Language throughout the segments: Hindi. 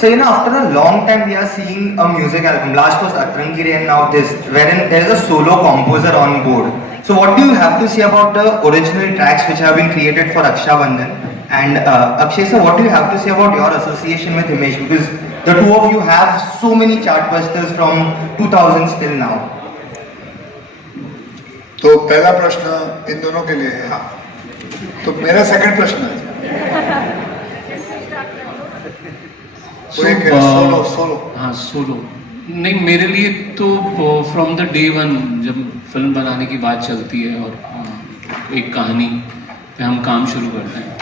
So after a long time we are seeing a music album. Last was Atrangire and now this, wherein there is a solo composer on board. So what do you have to say about the original tracks which have been created for Raksha Bandhan? And Akshay sir, what do you have to say about your association with Himesh? Because the two of you have so many chartbusters from 2000s till now. तो पहला प्रश्न इन दोनों के लिए है. तो मेरा सेकंड प्रश्न है. सोलो. हाँ, सोलो नहीं, मेरे लिए तो फ्रॉम द डे वन जब फिल्म बनाने की बात चलती है और एक कहानी पे हम काम शुरू करते हैं,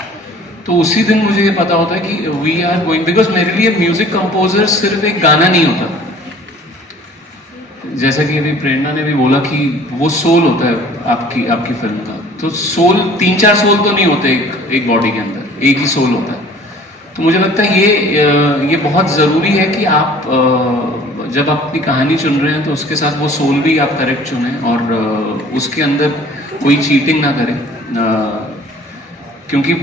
तो उसी दिन मुझे ये पता होता है कि वी आर गोइंग, बिकॉज मेरे लिए म्यूजिक कंपोजर सिर्फ एक गाना नहीं होता. जैसा कि अभी प्रेरणा ने भी बोला कि वो सोल होता है आपकी फिल्म का. तो सोल 3-4 सोल तो नहीं होते एक बॉडी के अंदर, एक ही सोल होता है. तो मुझे लगता है ये बहुत ज़रूरी है कि आप जब अपनी कहानी चुन रहे हैं तो उसके साथ वो सोल भी आप करेक्ट चुनें और उसके अंदर कोई चीटिंग ना करें, क्योंकि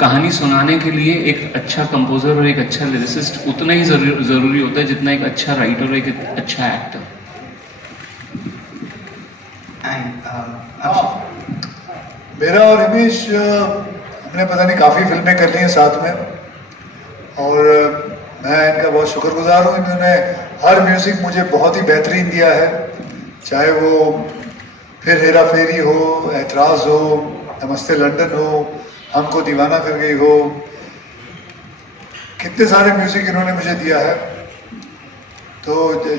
कहानी सुनाने के लिए एक अच्छा कंपोजर और एक अच्छा लिरिसिस्ट उतना ही ज़रूरी होता है जितना एक अच्छा राइटर और एक अच्छा एक्टर. मेरा और हिमेश हमने पता नहीं काफ़ी फिल्में कर ली हैं साथ में, और मैं इनका बहुत शुक्रगुजार हूँ. इन्होंने हर म्यूज़िक मुझे बहुत ही बेहतरीन दिया है, चाहे वो फिर हेरा फेरी हो, एतराज़ हो, नमस्ते लंदन हो, हमको दीवाना कर गई हो. कितने सारे म्यूज़िक इन्होंने मुझे दिया है. तो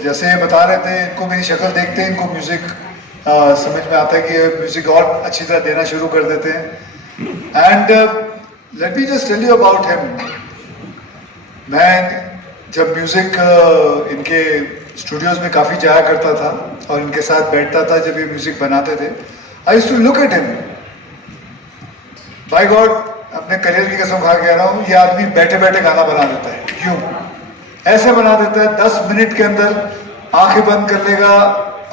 जैसे ये बता रहे थे, इनको मेरी शक्ल देखते हैं इनको म्यूज़िक समझ में आता है कि ये म्यूज़िक और अच्छी तरह देना शुरू कर देते हैं. And let me just tell you about him. मैं जब म्यूज़िक इनके स्टूडियोज़ में काफ़ी जाया करता था और इनके साथ बैठता था जब ये म्यूज़िक बनाते थे, I used to look at him. By God, अपने करियर की कसम खा के कह रहा हूँ, ये आदमी बैठे बैठे गाना बना देता है. यूँ ऐसे बना देता है, 10 मिनट के अंदर आंखें बंद कर लेगा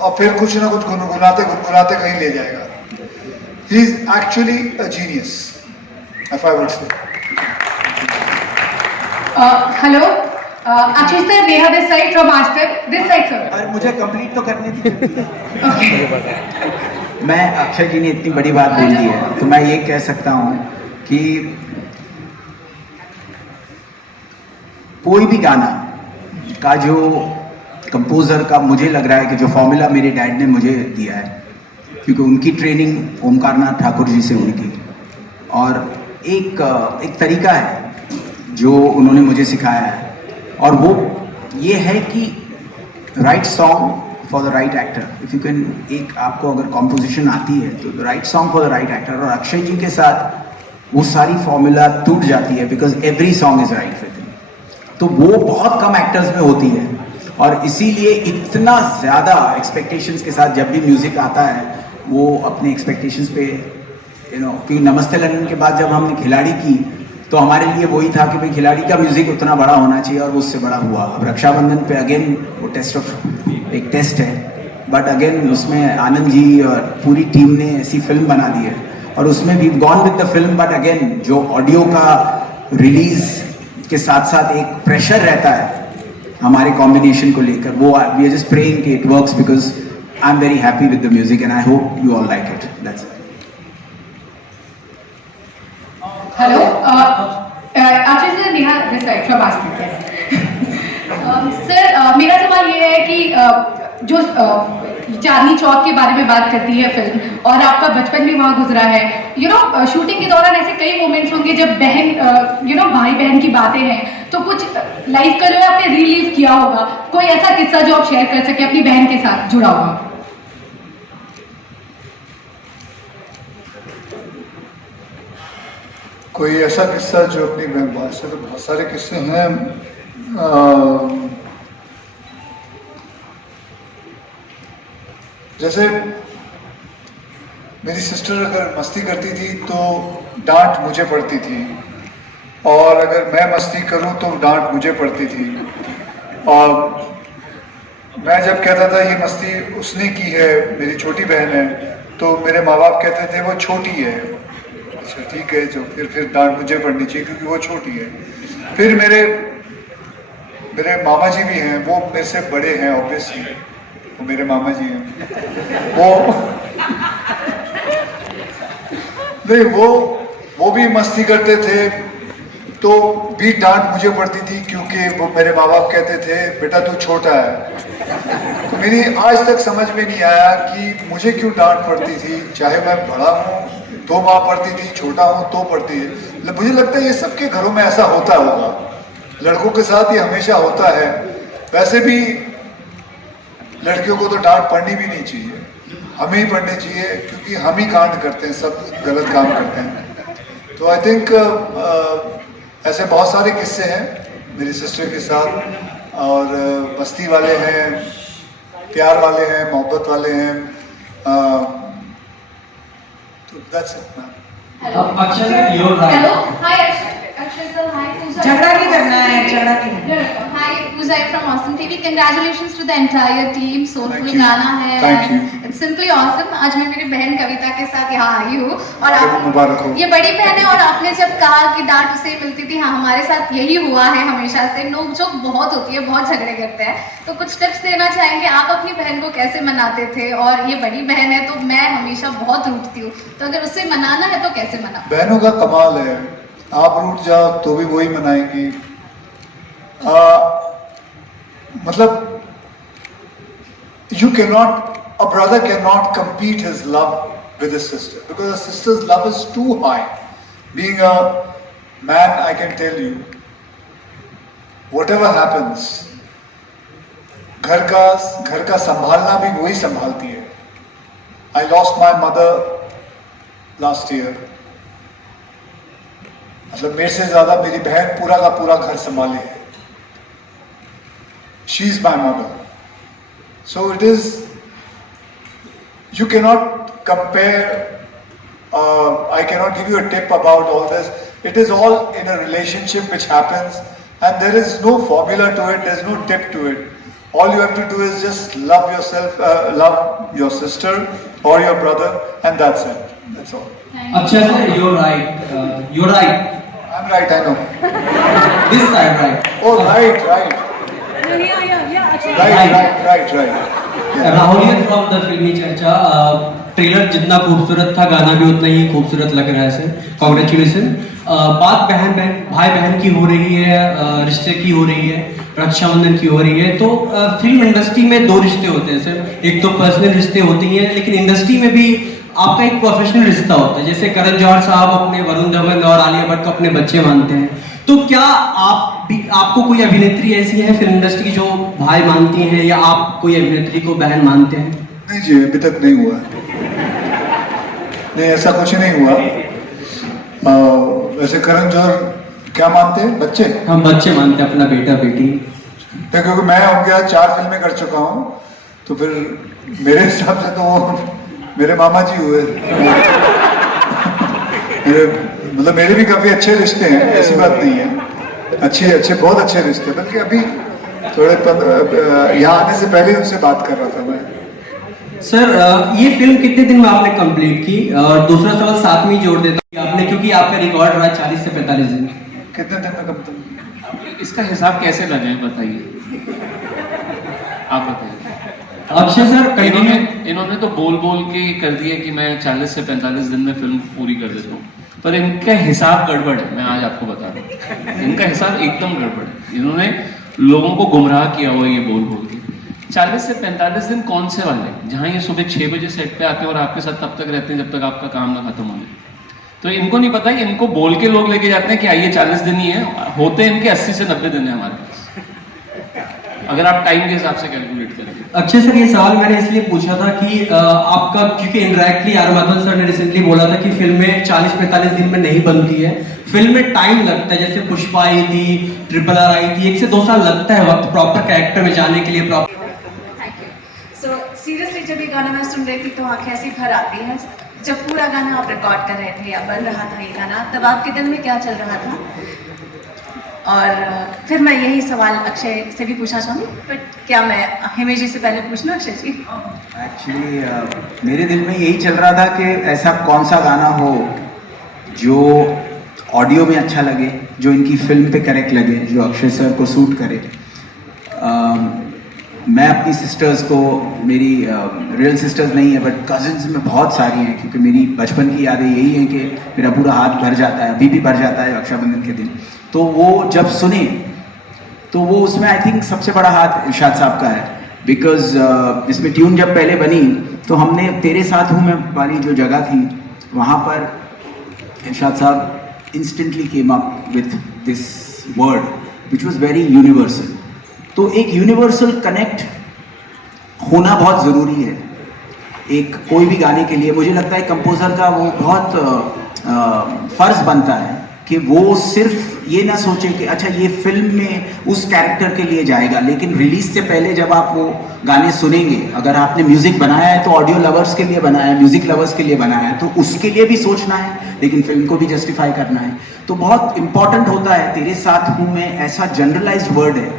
और फिर कुछ ना कुछ गुनगुनाते कहीं ले जाएगा. He is actually a genius, if I would say. Hello Akshay sir, Neha this side from आस्तर. This side sir. और मुझे कंप्लीट तो करने दीजिए. मैं अक्षय जी ने इतनी बड़ी बात बोल दी है तो मैं ये कह सकता हूँ कि कोई भी गाना का जो कंपोज़र का मुझे लग रहा है कि जो फॉर्मूला मेरे डैड ने मुझे दिया है, क्योंकि उनकी ट्रेनिंग ओमकारनाथ ठाकुर जी से हुई थी, और एक तरीका है जो उन्होंने मुझे सिखाया है, और वो ये है कि right song for the right actor. If you can, एक आपको अगर कॉम्पोजिशन आती है तो right song for the right actor. और अक्षय जी के साथ वो सारी फॉर्मूला टूट जाती है, because every song is right with him. तो वो बहुत कम एक्टर्स में होती है, और इसीलिए इतना ज़्यादा एक्सपेक्टेशंस के साथ जब भी म्यूज़िक आता है वो अपने एक्सपेक्टेशंस पे कि नमस्ते लंदन के बाद जब हमने खिलाड़ी की तो हमारे लिए वही था कि भाई खिलाड़ी का म्यूज़िक उतना बड़ा होना चाहिए, और वो उससे बड़ा हुआ. अब रक्षाबंधन पे अगेन वो एक टेस्ट है, बट अगेन उसमें आनंद जी और पूरी टीम ने ऐसी फिल्म बना दी है, और उसमें भी gone with the film. But again जो ऑडियो का रिलीज के साथ साथ एक प्रेशर रहता है हमारे कॉम्बिनेशन को लेकर, वो वी आर जस्ट प्रेइंग कि it works, because I am very happy with the music and I hope you all like it. That's it. Hello Akshay sir, Neha this side from आस्तर. सर मेरा सवाल ये है कि जो चांदनी चौक के बारे में बात करती है फिल्म, और आपका बचपन भी वहाँ गुजरा है, शूटिंग के दौरान ऐसे कई मोमेंट्स होंगे जब बहन भाई बहन की बातें हैं, तो कुछ लाइफ का जो है आपने रिलीव किया होगा, कोई ऐसा किस्सा जो आप शेयर कर सके अपनी बहन के साथ जुड़ा हुआ? कोई ऐसा किस्सा जो अपनी बहन से, तो बहुत सारे किस्से हैं. जैसे मेरी सिस्टर अगर मस्ती करती थी तो डांट मुझे पड़ती थी, और अगर मैं मस्ती करूं तो डांट मुझे पड़ती थी. और मैं जब कहता था ये मस्ती उसने की है, मेरी छोटी बहन है, तो मेरे माँ बाप कहते थे वो छोटी है. अच्छा ठीक है, जो फिर डांट मुझे पड़नी चाहिए क्योंकि वो छोटी है. फिर मेरे मेरे मामा जी भी हैं, वो मेरे से बड़े हैं ऑब्वियसली, वो मेरे मामा जी हैं। वो भी मस्ती करते थे, तो भी डांट मुझे पड़ती थी क्योंकि वो मेरे माँ बाप कहते थे बेटा तू छोटा है। तो मेरी आज तक समझ में नहीं आया कि मुझे क्यों डांट पड़ती थी, चाहे मैं बड़ा हूँ तो माँ पड़ती थी, छोटा हूँ तो पड़ती है। मुझे लगता है ये सबके घरों में ऐसा होता होगा, लड़कों के साथ ये हमेशा होता है। वैसे भी लड़कियों को तो डांट पड़नी भी नहीं चाहिए, हमें ही पढ़ने चाहिए क्योंकि हम ही कांड करते हैं, सब गलत काम करते हैं। तो आई थिंक ऐसे बहुत सारे किस्से हैं मेरी सिस्टर के साथ, और मस्ती वाले हैं, प्यार वाले हैं, मोहब्बत वाले हैं। तो that's it ma'am. Akshay sir, your right. Hello, hi Akshay sir, hi Pooja. झगड़ा नहीं करना है, झगड़ा नहीं। Hi Pooja from awesome TV, congratulations to the entire team, soulful गाना है, Thank you. It's simply awesome. आज मैं मेरी बहन कविता के साथ यहाँ आई हूँ, और आपको मुबारक हो। ये बड़ी बहन है, और आपने जब कहा कि डांट उसे मिलती थी, हाँ हमारे साथ यही हुआ है हमेशा से, नोक-झोंक बहुत होती है, बहुत झगड़े करते हैं। तो कुछ टिप्स देना चाहेंगे, आप अपनी बहन को कैसे मनाते थे? और ये बड़ी बहन है तो मैं हमेशा बहुत रूठती हूँ, तो अगर उससे मनाना है तो कैसे मनाऊं? बहनों का कमाल है, आप रूठ जाओ तो भी वही मनाएंगी। मतलब you cannot, a brother cannot compete his love with his sister because a sister's love is too high. Being a man, I can tell you, whatever happens, घर का संभालना भी वही संभालती है। I lost my mother last year. मतलब मेरे से ज्यादा मेरी बहन पूरा का पूरा घर संभाली है। She is my mother. So it is, you cannot compare, I cannot give you a tip about all this. It is all in a relationship which happens, and there is no formula to it, there's no tip to it. All you have to do is just love yourself, love your sister or your brother, and that's it. That's all. Akshay sir, your right. Your right. I'm right, I know. This side right. Oh, right. Right. राहुलियन from the Filmi Charcha. Trailer जितना खूबसूरत था, गाना भी उतना ही खूबसूरत लग रहा है सर, कॉन्ग्रेचुलेसन। बात भाई बहन की हो रही है, रिश्ते की हो रही है, रक्षाबंधन की हो रही है। तो फिल्म इंडस्ट्री में दो रिश्ते होते हैं सर, एक तो पर्सनल रिश्ते होते हैं, लेकिन इंडस्ट्री में भी आपका एक प्रोफेशनल रिश्ता होता है। जैसे करण जौहर साहब अपने वरुण धवन और आलिया भट्ट को अपने बच्चे मानते हैं, तो क्या आपको कोई अभिनेत्री ऐसी है फिल्म इंडस्ट्री की जो भाई मानती हैं, या आप कोई अभिनेत्री को बहन मानते हैं? नहीं जी, अभी तक नहीं हुआ। नहीं, ऐसा कुछ नहीं हुआ। वैसे करण जौहर क्या मानते हैं? बच्चे? हम बच्चे मानते हैं, अपना बेटा बेटी। क्योंकि मैं हो गया 4 फिल्में कर चुका हूँ, तो फिर मेरे हिसाब से तो वो मेरे मामा जी हुए। मतलब मेरे भी काफी अच्छे रिश्ते हैं, ऐसी बात नहीं है, अच्छे बहुत अच्छे रिश्ते। बल्कि अभी थोड़े यहाँ आने से पहले उनसे बात कर रहा था मैं। सर, ये फिल्म कितने दिन में आपने कंप्लीट की? और दूसरा सवाल साथ में ही जोड़ देता हूँ आपने, क्योंकि आपका रिकॉर्ड रहा 40 से 45 दिन। कितने दिन में कंप्लीट? इसका हिसाब कैसे लगाएं बताइए, आप बताइए। अक्षय सर, इन्होंने तो बोल के कर दिया कि मैं 40 से 45 दिन में फिल्म पूरी कर देता हूँ, पर इनका हिसाब गड़बड़ है। मैं आज आपको बता रहा हूँ, इनका हिसाब एकदम गड़बड़ है। इन्होंने लोगों को गुमराह किया हुआ ये बोल के। 40 से 45 दिन कौन से वाले, जहाँ ये सुबह 6 बजे सेट पे आते हैं और आपके साथ तब तक रहते हैं जब तक आपका काम ना खत्म हो जाए। तो इनको नहीं पता, इनको बोल के लोग लेके जाते हैं कि आइए 40 दिन ही है, होते हैं इनके 80 से 90 दिन है हमारे पास, अगर आप टाइम के हिसाब से कैलकुलेट करें। अक्षय सर, ये सवाल मैंने इसलिए पूछा था कि आपका, क्योंकि इनडायरेक्टली आर माधवन सर ने रिसेंटली बोला था कि फिल्में 40-45 दिन में नहीं बनती है, फिल्म में टाइम लगता है। जैसे पुष्पा आई थी, RRR आई थी, 1 से 2 साल लगता है वक्त प्रॉपर कैरेक्टर में जाने के लिए। सो सीरियसली जब ये गाना मैं सुन रही थी तो आंखें ऐसी भर आती हैं। जब पूरा गाना आप रिकॉर्ड कर रहे थे या बन रहा था ये गाना, तब आपके दिल में क्या चल रहा था? और फिर मैं यही सवाल अक्षय से भी पूछना चाहूँगी, बट क्या मैं हिमेश जी से पहले पूछ लूँ? अक्षय जी, एक्चुअली मेरे दिल में यही चल रहा था कि ऐसा कौन सा गाना हो जो ऑडियो में अच्छा लगे, जो इनकी फिल्म पे करेक्ट लगे, जो अक्षय सर को सूट करे। मैं अपनी सिस्टर्स को, मेरी रियल सिस्टर्स नहीं है बट कजिन्स में बहुत सारी हैं, क्योंकि मेरी बचपन की यादें यही हैं कि मेरा पूरा हाथ भर जाता है, अभी भी भर जाता है रक्षाबंधन के दिन। तो वो जब सुने तो वो उसमें आई थिंक सबसे बड़ा हाथ इरशाद साहब का है, बिकॉज इसमें ट्यून जब पहले बनी तो हमने तेरे साथ हूँ मैं वाली जो जगह थी वहाँ पर इरशाद साहब instantly came up with this word which was very universal. तो एक यूनिवर्सल कनेक्ट होना बहुत ज़रूरी है एक कोई भी गाने के लिए। मुझे लगता है कंपोज़र का वो बहुत फ़र्ज़ बनता है कि वो सिर्फ ये ना सोचे कि अच्छा ये फिल्म में उस कैरेक्टर के लिए जाएगा, लेकिन रिलीज से पहले जब आप वो गाने सुनेंगे, अगर आपने म्यूजिक बनाया है तो ऑडियो लवर्स के लिए बनाया है, म्यूजिक लवर्स के लिए बनाया है, तो उसके लिए भी सोचना है, लेकिन फिल्म को भी जस्टिफाई करना है। तो बहुत इंपॉर्टेंट होता है। तेरे साथ हूँ मैं ऐसा जनरलाइज्ड वर्ड है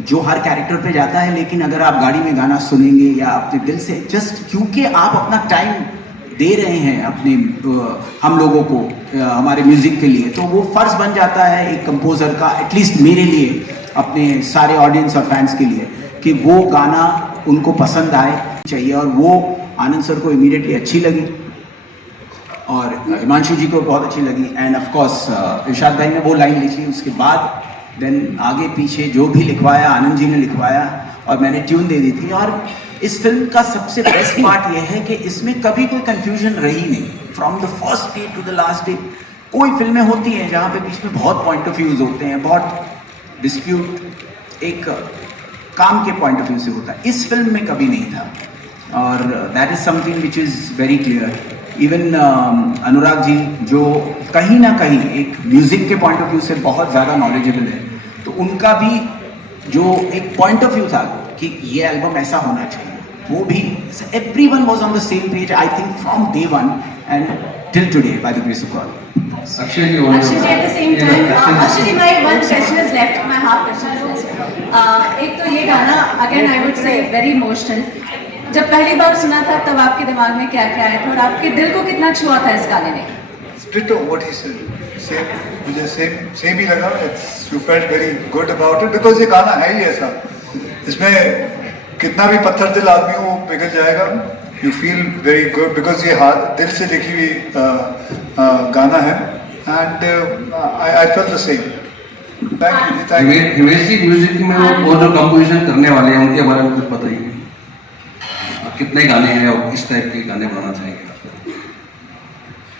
जो हर कैरेक्टर पे जाता है, लेकिन अगर आप गाड़ी में गाना सुनेंगे या अपने दिल से जस्ट क्योंकि आप अपना टाइम दे रहे हैं अपने हम लोगों को हमारे म्यूजिक के लिए, तो वो फर्ज बन जाता है एक कंपोजर का, एटलीस्ट मेरे लिए, अपने सारे ऑडियंस और फैंस के लिए, कि वो गाना उनको पसंद आए चाहिए। और वो आनंद सर को इमीडिएटली अच्छी लगी और हिमांशु जी को बहुत अच्छी लगी, एंड ऑफ कोर्स इरशाद भाई ने वो लाइन लिखी, उसके बाद देन आगे पीछे जो भी लिखवाया आनंद जी ने लिखवाया और मैंने ट्यून दे दी थी। और इस फिल्म का सबसे बेस्ट पार्ट ये है कि इसमें कभी कोई कंफ्यूजन रही नहीं, from the first day to the last day. कोई फिल्में होती हैं जहाँ पे बीच में बहुत पॉइंट ऑफ व्यूज होते हैं, बहुत डिस्प्यूट एक काम के पॉइंट ऑफ व्यू से होता है, इस फिल्म में कभी नहीं था। और that is something which is very clear. Even Anurag ji जो कहीं ना कहीं एक म्यूजिक के पॉइंट ऑफ व्यू से बहुत ज़्यादा नॉलेजेबल है, तो उनका भी जो एक पॉइंट ऑफ व्यू था कि ये एल्बम ऐसा होना चाहिए, वो भी everyone was on the same page, I think from day one and till today by the grace of God. Akshay ji at the same time, Akshay ji, my one question is left, my half question is left. एक तो ये गाना again I would say very emotional. जब पहली बार सुना था तब आपके दिमाग में क्या क्या आया था और आपके दिल को कितना छुआ था इस गाने ने? Ditto what he said. Same, मुझे same ही लगा. You felt very good about it because ये गाना है ही ऐसा. इसमें कितना भी पत्थर दिल आदमी हो पिघल जाएगा. You feel very good because ये दिल से लिखी हुई गाना है. And I felt the same. Thank you. Thank you. Himesh ji music में वो जो कंपोजिशन करने वाले हैं उनके बारे में कुछ बताइए, कितने गाने हैं और किस टाइप के गाने बनाना चाहेंगे?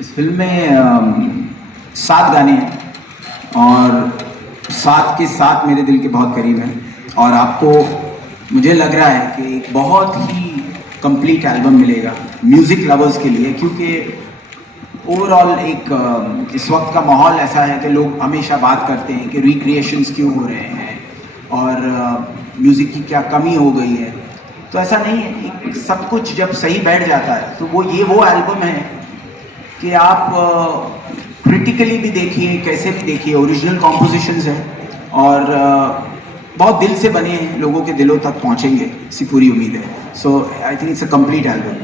इस फिल्म में 7 गाने हैं और 7 के 7 मेरे दिल के बहुत करीब हैं, और आपको मुझे लग रहा है कि एक बहुत ही कंप्लीट एल्बम मिलेगा म्यूज़िक लवर्स के लिए, क्योंकि ओवरऑल एक इस वक्त का माहौल ऐसा है कि लोग हमेशा बात करते हैं कि रिक्रिएशंस क्यों हो रहे हैं और म्यूज़िक की क्या कमी हो गई है। तो ऐसा नहीं है, सब कुछ जब सही बैठ जाता है तो वो एल्बम है कि आप क्रिटिकली भी देखिए, कैसे भी देखिए, ओरिजिनल कॉम्पोजिशंस हैं और बहुत दिल से बने हैं, लोगों के दिलों तक पहुंचेंगे, इसी पूरी उम्मीद है। So I think it's a complete album.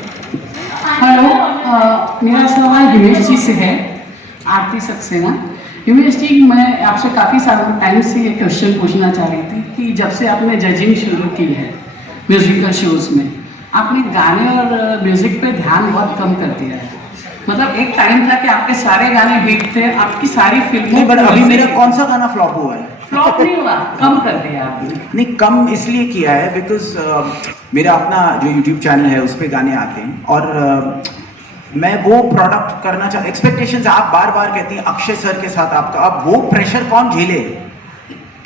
Hello, मेरा सवाल हिमेश जी से है, आरती सक्सेना। हिमेश जी, मैं आपसे काफ़ी सारे टाइम से ये क्वेश्चन पूछना चाह रही थी कि जब से आपने जजिंग शुरू की है म्यूजिकल शोज में, आपने गाने और म्यूजिक पे ध्यान बहुत कम कर दिया है। मतलब एक टाइम था कि आपके सारे गाने हिट थे, आपकी सारी फिल्में, बट अभी मेरा कौन सा गाना फ्लॉप हुआ है? फ्लॉप नहीं हुआ, कम कर दिया आपने। नहीं, कम इसलिए किया है बिकॉज मेरा अपना जो यूट्यूब चैनल है उस पर गाने आते हैं और मैं वो प्रोडक्ट करना चाहता। एक्सपेक्टेशंस आप बार बार कहती हैं अक्षय सर के साथ आपका, अब वो प्रेशर कौन झेले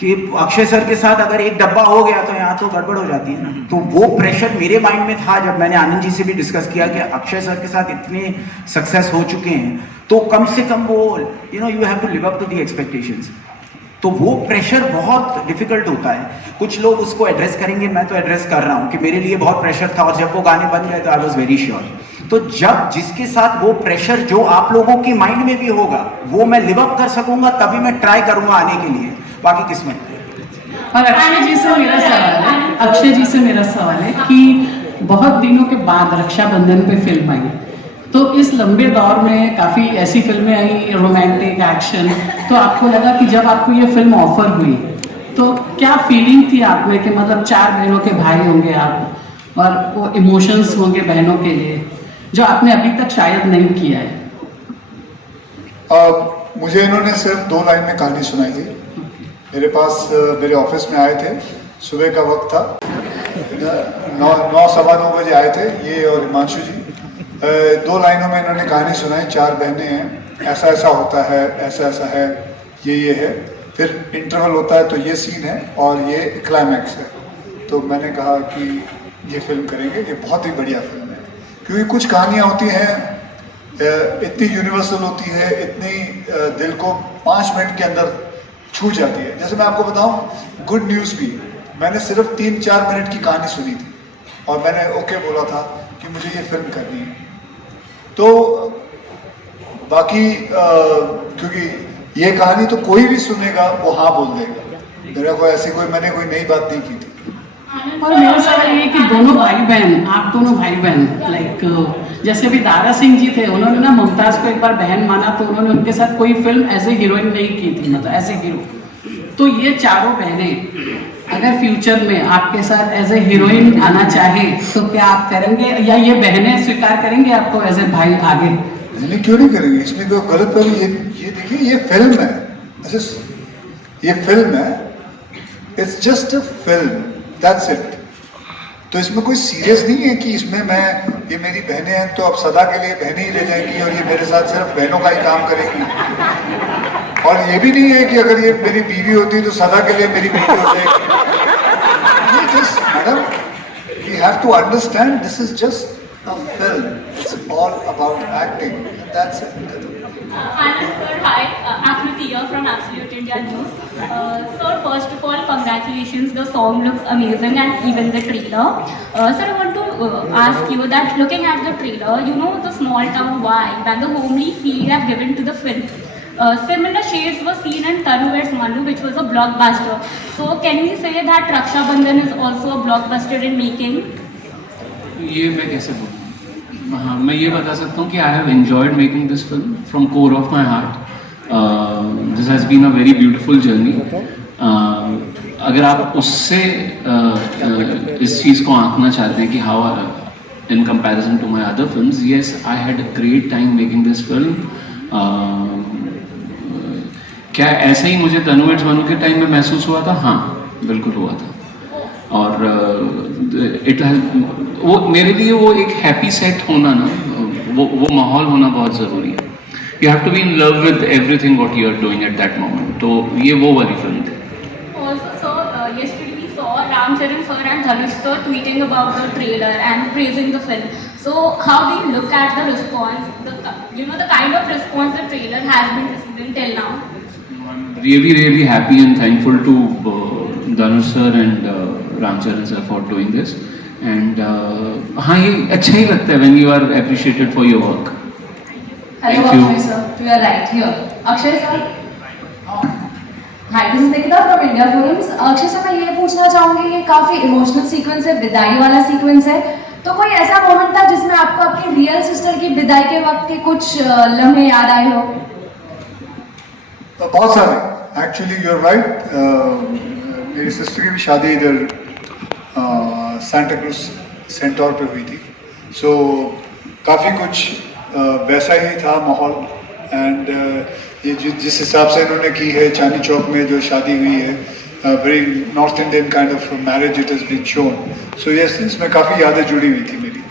कि अक्षय सर के साथ अगर एक डब्बा हो गया तो यहाँ तो गड़बड़ हो जाती है ना। तो वो प्रेशर मेरे माइंड में था जब मैंने आनंद जी से भी डिस्कस किया कि अक्षय सर के साथ इतने सक्सेस हो चुके हैं तो कम से कम वो you have to live up to the expectations. तो वो प्रेशर बहुत डिफिकल्ट होता है। कुछ लोग उसको एड्रेस करेंगे, मैं तो एड्रेस कर रहा हूँ कि मेरे लिए बहुत प्रेशर था और जब वो गाने बन गए तो आई वॉज वेरी श्योर। तो जब जिसके साथ वो प्रेशर जो आप लोगों के माइंड में भी होगा वो मैं लिव अप कर सकूंगा तभी मैं ट्राई करूंगा आने के लिए, बाकी किस्मत। और अक्षय जी से मेरा सवाल है कि बहुत दिनों के बाद रक्षाबंधन पे फिल्म आई, तो इस लंबे दौर में काफ़ी ऐसी फिल्में आई रोमांटिक एक्शन, तो आपको लगा कि जब आपको ये फिल्म ऑफर हुई तो क्या फीलिंग थी आप में कि मतलब 4 बहनों के भाई होंगे आप और वो इमोशंस होंगे बहनों के लिए जो आपने अभी तक शायद नहीं किया है? मुझे इन्होंने सिर्फ 2 लाइन में कहानी सुनाई थी। मेरे पास मेरे ऑफिस में आए थे, सुबह का वक्त था, 9:15 बजे आए थे ये और हिमांशु जी। 2 लाइनों में इन्होंने कहानी सुनाई। 4 बहनें हैं, ऐसा ऐसा होता है, ऐसा ऐसा है, ये है, फिर इंटरवल होता है तो ये सीन है और ये क्लाइमैक्स है। तो मैंने कहा कि ये फिल्म करेंगे, ये बहुत ही बढ़िया फिल्म है, क्योंकि कुछ कहानियाँ होती हैं इतनी यूनिवर्सल होती है, इतनी दिल को 5 मिनट के अंदर छू जाती है। जैसे मैं आपको बताऊं, गुड न्यूज़ भी मैंने सिर्फ 3-4 मिनट की कहानी सुनी थी और मैंने ओके बोला था कि मुझे ये फिल्म करनी है। तो बाकी क्योंकि ये कहानी तो कोई भी सुनेगा वो हाँ बोल देगा, मेरा मैंने कोई नई बात नहीं की थी। और मेरा सवाल ये कि दोनों भाई बहन, आप दोनों भाई बहन, लाइक जैसे अभी दारा सिंह जी थे, उन्होंने ना मुमताज को एक बार बहन माना तो उन्होंने उनके साथ कोई फिल्म एज ए हीरोइन नहीं की थी, मतलब एज ए हीरो। तो ये चारों बहनें अगर फ्यूचर में आपके साथ एज ए हीरोइन आना चाहे तो क्या आप करेंगे, या ये बहनें स्वीकार करेंगे आपको एज ए भाई आगे? नहीं, क्यों नहीं करेंगे, इसमें कोई गलत है? ये देखिए, ये फिल्म है, ये फिल्म है, it's just a film, that's it. तो इसमें कोई सीरियस नहीं है कि इसमें ये मेरी बहनें हैं तो अब सदा के लिए बहनें ही रह जाएंगी और ये मेरे साथ सिर्फ बहनों का ही काम करेंगी। और ये भी नहीं है कि अगर ये मेरी बीवी होती तो सदा के लिए मेरी बीवी हो जाएगी। ये just, madam, we have to understand this is just a film. It's all about acting. That's it. Sir, hi, Akriti here from Absolute India News. Sir, first of all, congratulations. The song looks amazing, and even the trailer. Sir, I want to ask you that looking at the trailer, you know the small town vibe and the homely feel you have given to the film. Similar shades were seen in Tanu vs Manu, which was a blockbuster. So, can we say that Raksha Bandhan is also a blockbuster in making? ये मैं कैसे बोलूँ? हाँ, मैं ये बता सकता हूँ कि I have enjoyed making this film from core of my heart. This has been a very beautiful journey. अगर आप उससे इस चीज़ को आंकना चाहते हैं कि how in comparison to my other films, yes, I had a great time making this film. क्या ऐसे ही मुझे तनु वेड्स मनु के टाइम में महसूस हुआ था? हाँ, बिल्कुल हुआ था। और इट वो मेरे लिए वो एक हैप्पी सेट होना ना, वो माहौल होना बहुत ज़रूरी है। You have to be in love with everything what you are doing at that moment. तो ये वो वाली फिल्म थी। Also, sir, yesterday we saw Ramcharan sir and Dhanush sir tweeting about the trailer and praising the film. So, how do you look at the response, the kind of response the trailer has been receiving till now? I'm really happy and thankful to Dhanush sir and Ramcharan sir for doing this. And हाँ, ये अच्छा ही लगता है when you are appreciated for your work. Hello, Akshay sir, we are right here. Akshay sir. Hi, this is Nikita from India Films. Akshay sir, मैं ये पूछना चाहूँगी, ये काफ़ी इमोशनल सीक्वेंस है, विदाई वाला सीक्वेंस है, तो कोई ऐसा मोमेंट था जिसमें आपको आपकी रियल सिस्टर की विदाई के वक्त के कुछ लम्हे याद आए हो? बहुत सारे, एक्चुअली यू आर राइट। मेरी सिस्टर की भी शादी इधर सांता क्रूज सेंटोर पे हुई थी, सो काफ़ी कुछ वैसा ही था माहौल। एंड ये जिस हिसाब से इन्होंने की है चांदनी चौक में जो शादी हुई है, very north Indian kind of marriage it has been shown. So yes, इसमें काफ़ी यादें जुड़ी हुई थी मेरी।